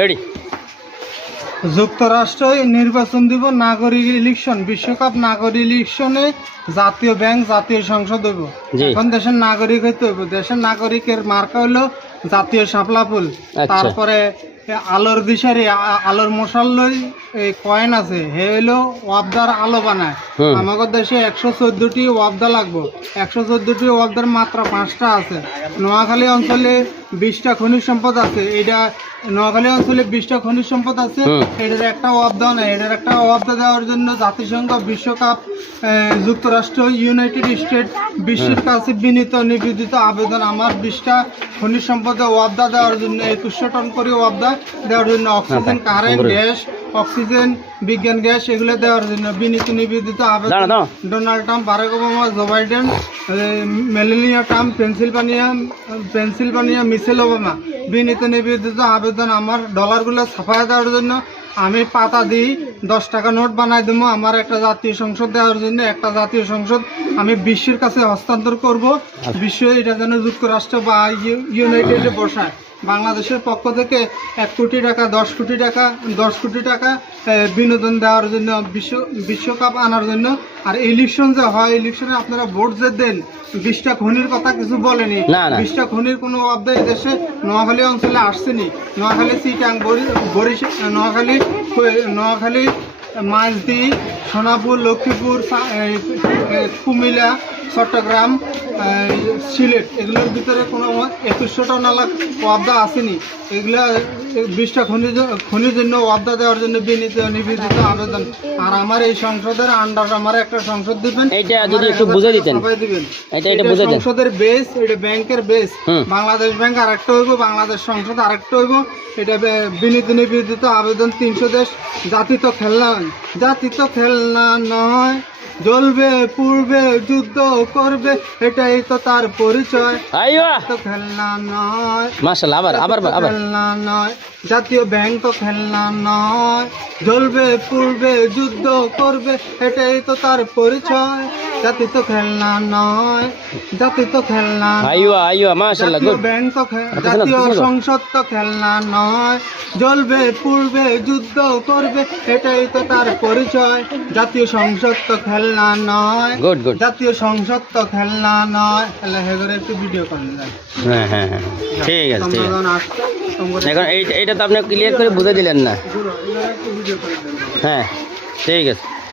Ready. যুক্তরাষ্ট্র নির্বাচন দিব, নাগরিক ইলেকশন, বিশ্বকাপ নাগরিক ইলেকশনে জাতীয় ব্যাংক, জাতীয় সংসদ হইব। এখন দেশের নাগরিক হইতে হইব। দেশের নাগরিকের মার্কা হইলো জাতীয় শাপলা ফুল। তারপরে আলোর দিশারি, আলোর মশাল লই কয়েন আছে, হে হইলো ওয়াবদার আলো বানায়। আমাদের দেশে 114টি ওয়াবদা লাগবো। 114টি ওয়াবদার মাত্র 5টা আছে। নোয়াখালী অঞ্চলে 20টা খনিজ সম্পদ আছে। এটা নোয়াখালী অঞ্চলে 20টা খনিজ সম্পদ আছে। এটার একটা ওয়াবদা নেই। এটার একটা ওয়াবদা দেওয়ার জন্য জাতিসংঘ, বিশ্বকাপ, যুক্তরাষ্ট্র, ইউনাইটেড স্টেট বিশ্বের কাছে বিনীত নিবেদিত আবেদন আমার 20টা খনিজ সম্পদে ওয়াবদা দেওয়ার জন্য, 2100 টন করে ওয়াবদা দেওয়ার জন্য, অক্সিজেন, কারেন্ট, গ্যাস, অক্সিজেন, বিজ্ঞান গ্যাস, এগুলো দেওয়ার জন্য বিনীত নিবেদিত আবেদন। Donald Trump, Barack Obama, Joe Biden, Melania Trump, Pennsylvania, Michelle Obama, বিনীত নিবেদিত আবেদন আমার ডলারগুলো ছাপায় দেওয়ার জন্য। আমি পাতা দিই 10 টাকা নোট বানাই দেবো আমার একটা জাতীয় সংসদ দেওয়ার জন্য। একটা জাতীয় সংসদ আমি বিশ্বের কাছে হস্তান্তর করব। বিশ্ব এটা যেন যুক্তরাষ্ট্র বা ইউনাইটেডে বসায়। বাংলাদেশের পক্ষ থেকে 1 কোটি টাকা, 10 কোটি টাকা, 10 কোটি টাকা বিনোদন দেওয়ার জন্য, বিশ্বকাপ আনার জন্য। আর ইলেকশন যে হয়, ইলেকশনে আপনারা ভোট যে দেন, 20টা খনির কথা কিছু বলেনি। 20টা খনির কোনো অধ্যায় দেশে নোয়াখালী অঞ্চলে আসছেনি। নোয়াখালী, চিটাং, বরিশাল, নোয়াখালী, মাঝদি, সোনাপুর, লক্ষ্মীপুর, কুমিল্লা, চট্টগ্রাম, সিলেট, এগুলোর ভিতরে কোনো 2100 টন ওয়াবদা আসেনি। এগুলা 20টা খনির জন্য ওয়াবদা দেওয়ার জন্য বিনীত নিবেদিত আবেদন। আর আমার এই সংসদের আন্ডার আমার একটা সংসদ দিবেন। এইটা যদি একটু বুঝে দিতেন। এটা সংসদের বেস, এটা ব্যাংকের বেস। বাংলাদেশ ব্যাংক আরেকটা হইব, বাংলাদেশ সংসদ আরেকটা হইব। এটা বিনীত নিবেদিত আবেদন। 300 দেশ। জাতি তো খেলনা, জাতি তো খেলনা নয়, জ্বলবে, পুড়বে, যুদ্ধ করবে, এটাই তো তার পরিচয়। তো খেলনা নয়, মাশাআল্লাহ, আবার খেলনা নয়, জাতীয় ব্যাংক তো খেলনা নয়, জ্বলবে, পুড়বে, যুদ্ধ করবে, এটাই তো তার পরিচয়। জাতি তো খেলনা নয়, জাতি তো খেলনা, মাশাআল্লাহ, জাতীয় ব্যাংক তো, জাতীয় সংসদ তো খেলনা নয়, জ্বলবে, পুড়বে, যুদ্ধ করবে, এটাই তো তার পরিচয়। জাতীয় সংসদ তো খেলনা নয়, জাতীয় সংসদ তো খেলনা নয়। হেগরে একটু ভিডিও করলেন। হ্যাঁ, ঠিক আছে। এখন এইটা তো আপনি ক্লিয়ার করে বুঝে দিলেন না। হ্যাঁ, ঠিক আছে।